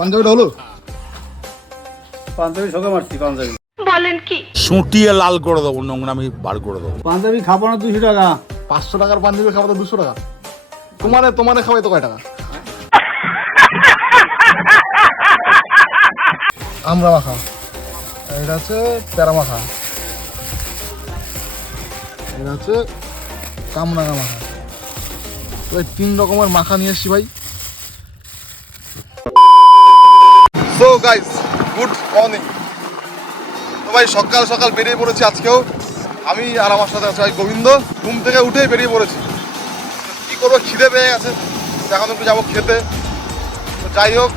পাঞ্জাবিটা হলো? পাঞ্জাবি সঙ্গে মারছি পাঞ্জাবি। সুটিয়ে লাল করে দেবো নোংরামি বার করে দেবো। পাঞ্জাবি খাব না দুশো টাকা? পাঁচশো টাকার পাঞ্জাবি খাওয়াতে দুশো টাকা। তোমারে তোমারে খাওয়াই তো কয় টাকা? আমরা মাখা। এটা হচ্ছে প্যারা মাখা। এটা হচ্ছে কামরাঙা মাখা। তো এই তিন রকমের মাখা নিয়ে এসছি ভাই। সো গাইস গুড মর্নিং তো ভাই সকাল সকাল বেরিয়ে পড়েছি আজকেও। আমি আর আমার সাথে আছে ভাই গোবিন্দ। ঘুম থেকে উঠেই বেরিয়ে পড়েছি। কী করব খিদে পেয়ে গেছে। এখন একটু যাব খেতে। তো যাই হোক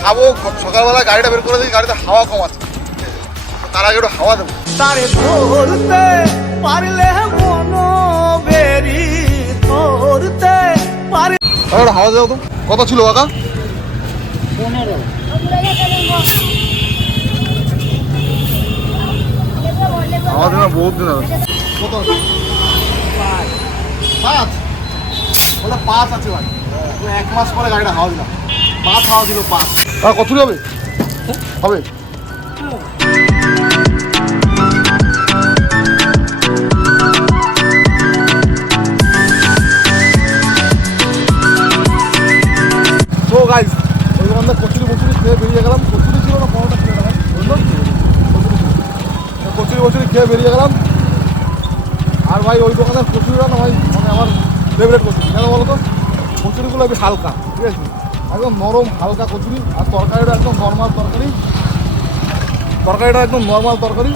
খাব। সকালবেলা গাড়িটা বের করে দিই গাড়িতে হাওয়া কম আছে। তার আগে একটু হাওয়া দেবো। তারে ধরতে পারলে বেরি ধরতে পারে হাওয়া দেবো তো। কত ছিল কাকা? পনেরো। হাওয়া দেবে বহুত দিন কত? পাঁচ। ওটা পাঁচ আছে ভাই। এক মাস পরে গাড়িটা হাওয়া দিলাম। পাঁচ হাওয়া দিল পাঁচ। কত হবে? হবে? কচুরি কচুরি খেয়ে বেরিয়ে গেলাম, কচুরি ছিল না, পরোটা ছিল না কচুরি কচুরি খেয়ে বেরিয়ে গেলাম। আর ভাই, ওই দোকানের কচুরিটা না ভাই মানে আমার ফেভারিট কচুরি। কেন বলো তো? কচুরিগুলো বেশ হালকা, ঠিক আছে? একদম নরম, হালকা কচুরি, আর তরকারিটা একদম নর্মাল তরকারি। তরকারিটা একদম নর্মাল তরকারি।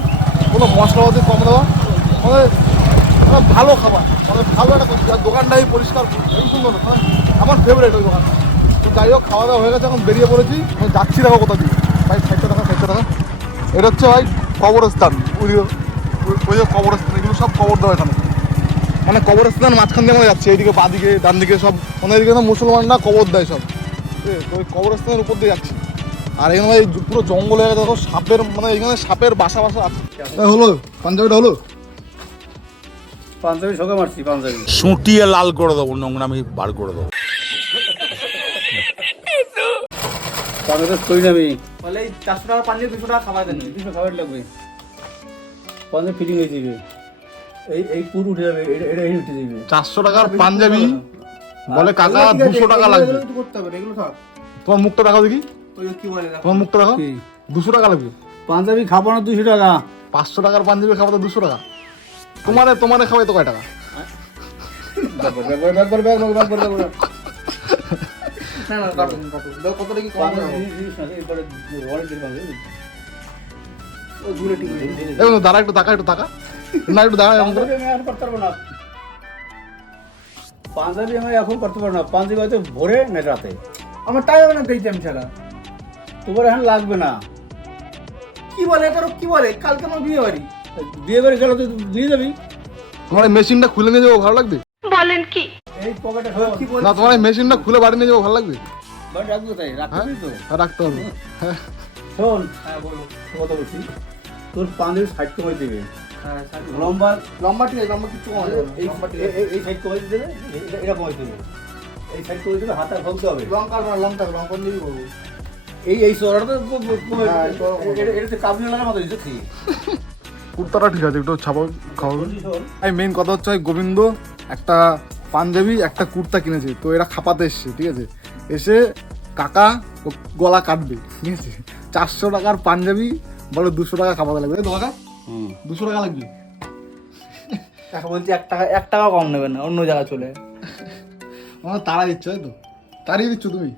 কোনো মশলাপাতি কম দেওয়া। মানে মানে ভালো খাবার। মানে ভালো একটা কচুরি। আর দোকানটাই পরিষ্কার, এই সুন্দর। মানে আমার ফেভারিট ওই দোকান তো যাই হোক খাওয়া দাওয়া হয়ে গেছে এখন বেরিয়ে পড়েছি। আমি যাচ্ছি দেখো কোথা দিয়ে। ভাই ষাটটা টাকা ষাটটা টাকা এটা হচ্ছে ভাই কবরস্থান। ওই যে- ওই- যে কবরস্থান এগুলো সব কবর দেওয়া এখানে। মানে কবরস্থান মাঝখান দিয়ে আমরা যাচ্ছি এইদিকে বাদিকে ডান দিকে সব। মানে এদিকে না মুসলমানরা কবর দেয় সব। তো ওই কবরস্থানের উপর দিয়ে যাচ্ছি। আর এখানে ভাই পুরো জঙ্গল হয়ে গেছে দেখো সাপের মানে এখানে সাপের বাসা বাসা আছে। হলো পাঞ্জাবিটা হলো? পাঞ্জাবি সঙ্গে মারছি পাঞ্জাবি। সুটিয়ে লাল করে দেবো নোংরামি বার করে দেবো। পাঞ্জাবি করি না আমি বলে চারশো টাকা পাঞ্জাবি দুশো টাকা খাবার দেন দুশো খাবার লাগবে। পাঞ্জাবি ফিটিং হয়ে যাবে। এই এই পুর উঠে যাবে এটা এটা এই উঠে যাবে। চারশো টাকার পাঞ্জাবি বলে কাকা দুশো টাকা লাগবে। করতে হবে এগুলো থাক। তোমার মুখটা দেখাও দেখি। কি বলে তোমার মুখটা? দুশো টাকা লাগবে। পাঞ্জাবি খাব না দুশো টাকা। পাঁচশো টাকার পাঞ্জাবি খাওয়াতে দুশো টাকা। তোমারে তোমারে খাওয়াই তো কয় টাকা? ব্যাপার ব্যাপার ব্যাপার ব্যাপার ব্যাপার ব্যাপার। না কাটুন কাটুন দেখো কম হবে। দাঁড়া একটু একটু একটু দাঁড়া আমি এখন করতে পারব না। পাঞ্জাবি আমি এখন করতে পারব না। পাঞ্জাবি হয়তো ভোরে না রাতে। আমার টাই হবে না এই টাইম ছাড়া। তোমার এখন লাগবে না। কি বলে তোর কি বলে? কালকে আমার বিয়ে বাড়ি। বিয়ে বাড়ি গেলে তো নিয়ে যাবি। তোমার মেশিনটা খুলে নিয়ে যাব ভালো লাগবে? পকেটে কি? না তোমার এই মেশিনটা খুলে বাড়ি নিয়ে যাব ভালো লাগবে? বাড়ি রাখব তাই? রাখবি তো? হ্যাঁ, রাখতে হবে হ্যাঁ। শোন। হ্যাঁ বলো। কথা বলছি? তোর পাঞ্জাবি ষাট কমাই দেবে। হ্যাঁ লম্বা লম্বা ঠিক আছে লম্বা কিছু এই সাইড কমাই দেবে এটা- কমাই দেবে। এই সাইড কমাই দেবে হাতা হবে। লং কাটবো না লং থাকবে লং করে বলব এই এই সোরাটা তো হ্যাঁ, এটা- কাবলি লাগার মতো দিচ্ছে কুর্তাটা ঠিক আছে একটু ছাপা বলছি এই মেন কথা হচ্ছে গোবিন্দ একটা পাঞ্জাবি একটা কুর্তা কিনেছে তো এরা খাপাতে এসছে ঠিক আছে? এসে কাকা ও গলা কাটবে ঠিক আছে? চারশো টাকার পাঞ্জাবি বলে দুশো টাকা খাপাতে লাগবে। তো কাকা দুশো টাকা লাগবে। এখন বলছি এক টাকা এক টাকা কম নেবেন না অন্য জায়গায় চলে আমার তারা দিচ্ছ তাই তো। তাড়িয়ে দিচ্ছ তুমি?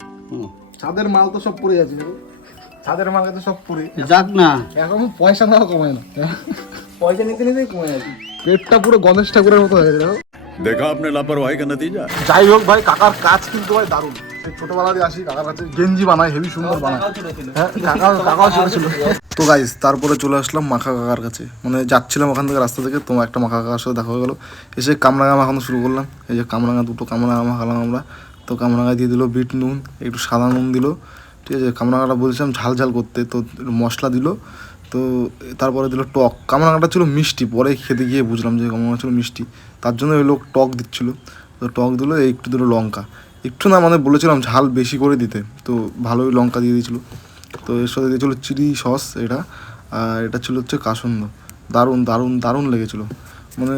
ছাদের মাল তো সব পড়ে যাচ্ছে ছাদের মাল তো সব পড়ে। যাক না। এখন পয়সা নেওয়া কমায় না। পয়সা নিতে নিতেই কমে যাচ্ছে। পেটটা পুরো গণেশ ঠাকুরের মতো হয়ে গেছে দেখা আপনার লাপারওয়াহি কা নতিজা যাই হোক ভাই কাকার কাজ কিন্তু ভাই দারুণ ছোটবেলা দিয়ে আসি কাকার কাছে গেঞ্জি বানায় হেভি সুন্দর বানায় হ্যাঁ কাকা কাকাও ছোট ছিল তো গাইস তারপরে চলে আসলাম মাখা কাকার কাছে। মানে যাচ্ছিলাম ওখান থেকে রাস্তা থেকে তোমার একটা মাখা কাকার সাথে দেখা হয়ে গেলো। এসে কামরাঙা মাখানো শুরু করলাম। এই যে কামরাঙা দুটো কামরাঙা মাখালাম আমরা। তো কামরাঙা দিয়ে দিলো বিট নুন একটু সাদা নুন দিলো। ঠিক আছে কামরাঙাটা বলছিলাম ঝাল ঝাল করতে তো মশলা দিলো। তো তারপরে দিল টক। কামরাঙাটা ছিল মিষ্টি, পরে খেতে গিয়ে বুঝলাম যে কামরাঙা ছিল মিষ্টি। তার জন্য ওই লোক টক দিচ্ছিল। তো টক দিল, একটু দিল লঙ্কা। একটু না মানে বলেছিলাম ঝাল বেশি করে দিতে, তো ভালোই লঙ্কা দিয়ে দিয়েছিলো। তো এর সাথে দিয়েছিলো চিলি সস এটা, আর এটা ছিল হচ্ছে কাসন্দ। দারুণ দারুণ দারুণ লেগেছিলো। মানে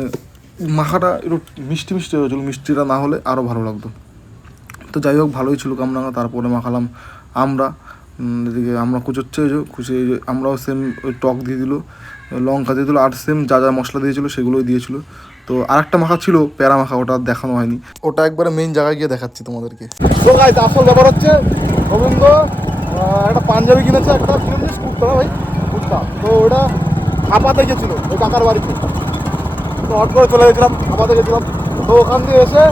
মাখাটা একটু মিষ্টি মিষ্টি হয়েছিল, মিষ্টিটা না হলে আরও ভালো লাগতো। তো যাই হোক, ভালোই ছিল কামরাঙা। তারপরে মাখালাম আমরা। এদিকে আমরা কুচোচ্ছে কুচে আমরাও সেম ওই টক দিয়ে দিল, লঙ্কা দিয়ে দিল, আর সেম যা যা মশলা দিয়েছিল সেগুলোই দিয়েছিল। তো আরেকটা মাখা ছিল, প্যারা মাখা, ওটা দেখানো হয়নি। ওটা একবারে মেইন জায়গায় গিয়ে দেখাচ্ছি তোমাদেরকে। আসল ব্যাপার হচ্ছে, গোবিন্দ একটা পাঞ্জাবি কিনেছে, একটা কি জিনিস কুর্তা না ভাই? কুর্তা তো ওটা হাপাতে গেছিল, ওই কাকার বাড়িতে। তো হট করে চলে গেছিলাম হাপাতে গেছিলাম। তো ওখান দিয়ে এসে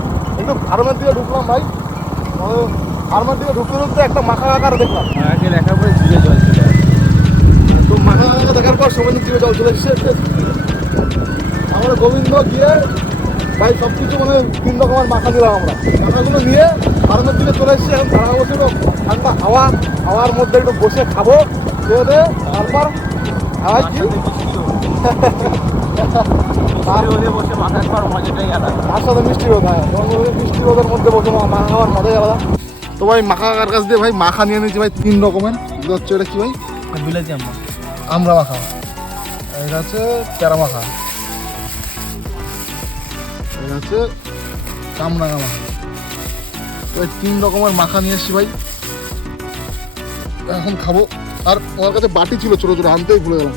একটু ফার্মের দিকে ঢুকলাম ভাই। ফার্মের দিকে ঢুকতে ঢুকতে একটা মাখা কাকার দেখলাম। মাকে দেখার পরে জিভে জল চলে তো মাখা কাকা দেখার পর সময় জিভে জল চলে এসেছে। আমরা গোবিন্দ গিয়ে ভাই সব কিছু মানে তিন রকমের মাখা দিলাম আমরা। মাখাগুলো নিয়ে ফার্মের দিকে চলে এসেছি এখন তারা বসে ঠান্ডা হাওয়া হাওয়ার মধ্যে একটু বসে খাব খেয়ে তারপর হাওয়ায় কি? তার সাথে মিষ্টি রোদ হয়। মিষ্টি রোদের মধ্যে বসে মাখা খাওয়ার মজাই আলাদা। তো ভাই মাখা কাকার কাছ দিয়ে ভাই মাখা নিয়ে নিয়েছি ভাই তিন রকমের। এগুলো হচ্ছে এটা কি ভাই? বিলাতি আম্মা। আমরা মাখা। এটা হচ্ছে প্যারা মাখা। এটা হচ্ছে কামরাঙা মাখা। তো তিন রকমের মাখা নিয়ে এসছি ভাই। এখন খাব। আর আমার কাছে বাটি ছিল ছোটো ছোটো আনতেই ভুলে গেলাম।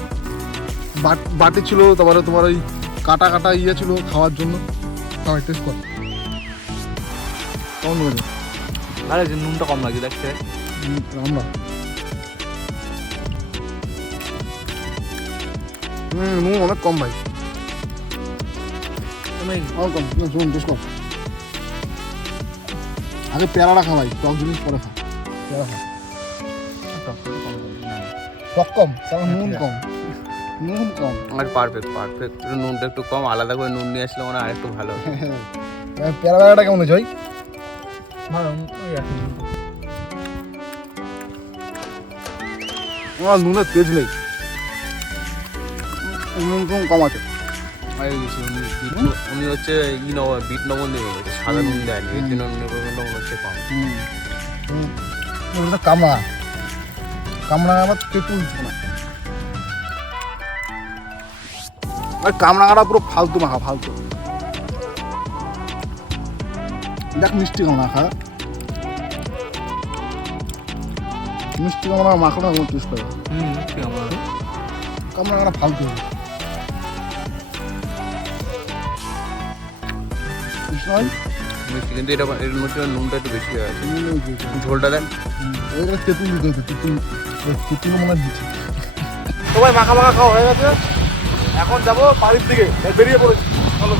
বাট- ছিল তারপরে তোমার ওই কাটা কাটা ইয়ে ছিল খাওয়ার জন্য। খাওয়াই টেস্ট কর। কেমন লেগেছে আরে যে নুনটা কম লাগছে দেখতে হুম, আমরা নুন অনেক কম ভাই। তুমি কম না, বেশ কম। আগে পেয়ারাটা খা ভাই টক জিনিস পরে খা। পেয়ারা খা। টক কম সারা নুন কম। নুন কম। আমার পারফেক্ট পারফেক্ট নুনটা একটু কম আলাদা করে নুন নিয়ে আসলে মনে হয় আরেকটু ভালো। হতো। হ্যাঁ, পেয়ারা বেড়াটা কেমন হয়েছে ভাই? ওই আমার নুনের তেজ নেই নুন কম কম আছে উনি হচ্ছে ই নব বিট নবন দিয়ে সাদা নুন দেয়নি এর জন্য মনে হচ্ছে কম হুম হুম নুনটা কামড়া কামড়া আমার তেঁতুল না আর কামরাঙাটা পুরো ফালতু মাখা ফালতু দেখ মিষ্টি কামড়া খা মিষ্টি কামড়া মাখানো এমন টেস্ট করে? ঠিক আমার ফালতু মিষ্টি কিন্তু এটা এর মধ্যে নুনটা একটু বেশি হয়ে আছে। নুন ঝোলটা দেন। এগুলো তেঁতুল দিতে তেঁতুল তেঁতুল মনে দিচ্ছে। সবাই মাখা মাখা খাওয়া হয়ে গেছে। এখন যাব বাড়ির দিকে বেরিয়ে পড়েছি। চলো।